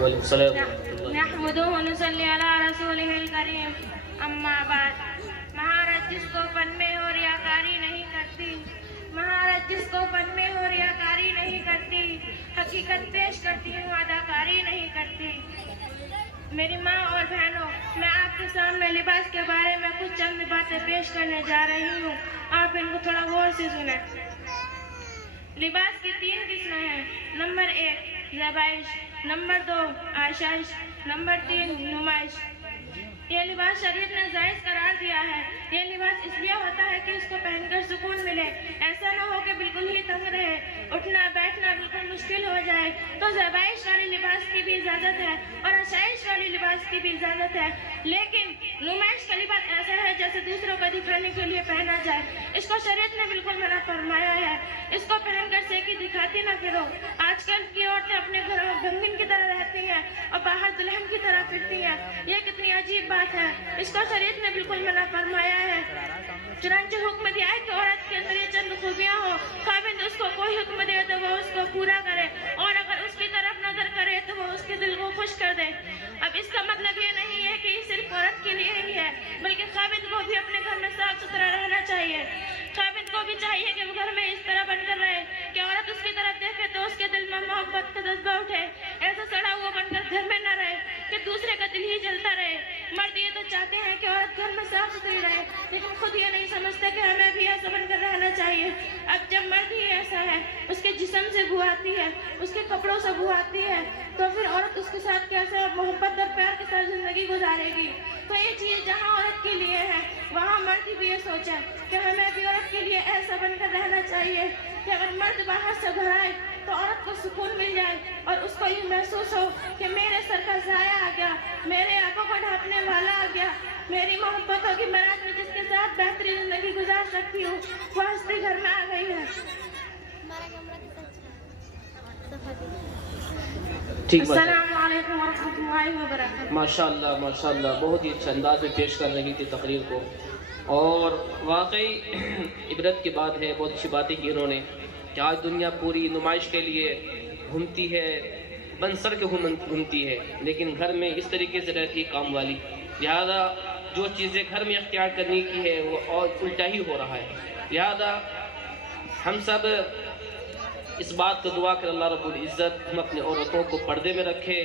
وعلیکم السلام نحمدہ ونصلی علی رسولہ الکریم، اما بعد۔ مہارت جس کو فن میں ہو ریاکاری نہیں کرتی، مہارت جس کو فن میں ہو ریاکاری نہیں کرتی، حقیقت پیش کرتی ہوں اداکاری نہیں کرتی۔ میری ماں اور بہنوں، میں آپ کے سامنے لباس کے بارے میں کچھ چند باتیں پیش کرنے جا رہی ہوں، آپ ان کو تھوڑا غور سے سنیں۔ لباس کی 3 قسمیں ہیں۔ نمبر 1 زیبائش، نمبر 2 آشائش، نمبر 3 نمائش۔ یہ لباس شریعت نے جائز قرار دیا ہے۔ یہ لباس اس لیے ہوتا ہے کہ اس کو پہن کر سکون ملے، ایسا نہ ہو کہ بالکل ہی تنگ رہے، اٹھنا بیٹھنا بالکل مشکل ہو جائے۔ تو زیبائش والی لباس کی بھی اجازت ہے اور آشائش والی لباس کی بھی اجازت ہے، لیکن نمائش کا لباس ایسا ہے جیسے دوسروں کو دکھانے کے لیے پہنا جائے، اس کو شریعت نے بالکل منع فرمایا ہے۔ اس کو پہن کر سیکی دکھاتی نہ پھرو۔ آج کل کی عورتیں اپنے گھروں میں گنگن کی طرح رہتی ہیں اور باہر دلہن کی طرح پھرتی ہیں، یہ کتنی عجیب بات ہے، اس کو شریعت نے بالکل منع فرمایا ہے۔ چنانچہ حکم دیا ہے کہ عورت کے اندر یہ چند خوبیاں ہوں، خاوند اس کو کوئی حکم دے تو وہ اس کو پورا کرے، اور اگر اس کی طرف نظر کرے تو وہ اس کے دل کو خوش کر دے۔ اب اس کا مطلب یہ نہیں ہے کہ یہ صرف عورت کے لیے ہی ہے، بلکہ خاوند کو بھی اپنے گھر میں صاف ستھرا رہنا چاہیے۔ خاوند کو بھی چاہیے کہ وہ گھر میں اس طرح بن کر رہے کہ عورت اس کی طرف دیکھے تو اس کے دل میں محبت کا جذبہ اٹھے، ایسا سڑا ہوا بن کر گھر میں نہ رہے کہ دوسرے کا دل ہی جلتا رہے۔ مرد یہ تو چاہتے ہیں کہ عورت گھر میں صاف ستھری رہے، لیکن خود یہ نہیں سمجھتے کہ ہمیں بھی ایسا بن کر رہنا چاہیے۔ اب جب مرد ہی ایسا ہے، اس کے جسم سے بو آتی ہے، اس کے کپڑوں سے بو آتی ہے، تو پھر عورت اس کے ساتھ کیسے محبت اور پیار کے ساتھ زندگی گزارے گی؟ تو یہ چیز جہاں عورت کے لیے ہے، وہاں مرد بھی یہ سوچے کہ ہمیں بھی عورت کے لیے ایسا بن کر رہنا چاہیے کہ اگر مرد باہر سے گھر آئے تو عورت کو سکون مل جائے اور اس کو یہ محسوس ہو کہ میرے سر کا سایہ آ گیا، میرے آنکھوں کو ڈھانپنے والا آ گیا، میری محبتوں کی بارات میں جس کے ساتھ بہترین زندگی گزار سکتی ہوں وہ ہستی گھر میں آ گئی ہے۔ السلام علیکم ورحمۃ اللہ وبرکاتہ۔ ماشاءاللہ بہت ہی اچھا انداز میں پیش کر رہی تھی تقریر کو، اور واقعی عبرت کی بات ہے، بہت اچھی باتیں کی انہوں نے کہ آج دنیا پوری نمائش کے لیے گھومتی ہے، بن سر کے گھومتی ہے، لیکن گھر میں اس طریقے سے رہتی ہے کام والی، لہذا جو چیزیں گھر میں اختیار کرنے کی ہے وہ اور الٹا ہی ہو رہا ہے۔ لہذا ہم سب اس بات کو دعا کر اللہ رب العزت ہم اپنے عورتوں کو پردے میں رکھے،